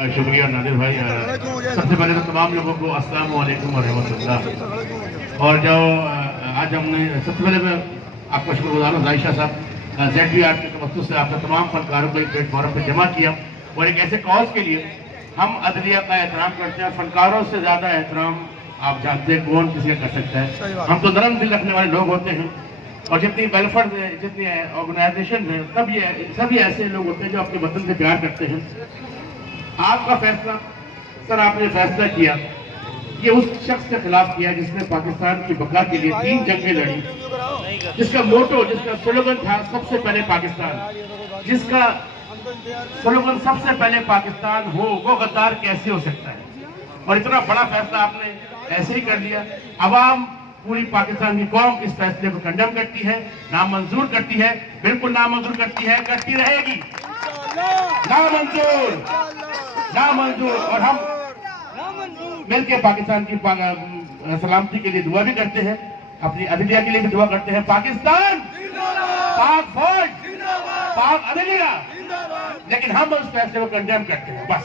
शुक्रिया नादिर भाई। सबसे पहले तो तमाम लोगों को अस्सलाम वालेकुम व रहमतुल्लाह। और जो आज हमने सबसे पहले मैं आपका शुक्रगुजार हूँ आयशा साहब ZBR के तवज्जुह से आपने तमाम फनकारों को एक प्लेटफॉर्म पर जमा किया और एक ऐसे कॉज के लिए हम अदलिया का एहतराम करते हैं। फनकारों से ज़्यादा एहतराम आप जानते हैं कौन किसी का कर सकता है। हम तो नरम दिल रखने वाले लोग होते हैं और जितनी वेलफेयर जितनी ऑर्गेनाइजेशन है तब ये सभी ऐसे लोग होते हैं जो अपने वतन से प्यार करते हैं। आपका फैसला सर, आपने फैसला किया ये उस शख्स के खिलाफ किया जिसने पाकिस्तान की बका के लिए 3 जंगें लड़ी, जिसका मोटो, जिसका स्लोगन था सबसे पहले पाकिस्तान, जिसका स्लोगन सबसे पहले पाकिस्तान हो, वो गद्दार कैसे हो सकता है। और इतना बड़ा फैसला आपने ऐसे ही कर लिया। अवाम, पूरी पाकिस्तान की कौम इस फैसले को कंडेम करती है, नामंजूर करती है, बिल्कुल नामंजूर करती है, करती रहेगी। नामंजूर, नामंजूर। और हम मिलकर पाकिस्तान की सलामती के लिए दुआ भी करते हैं, अपनी अदलिया के लिए भी दुआ करते हैं। पाकिस्तान, पाक फौज, पाक अदलिया, लेकिन हम उस फैसले को कंडेम करते हैं बस।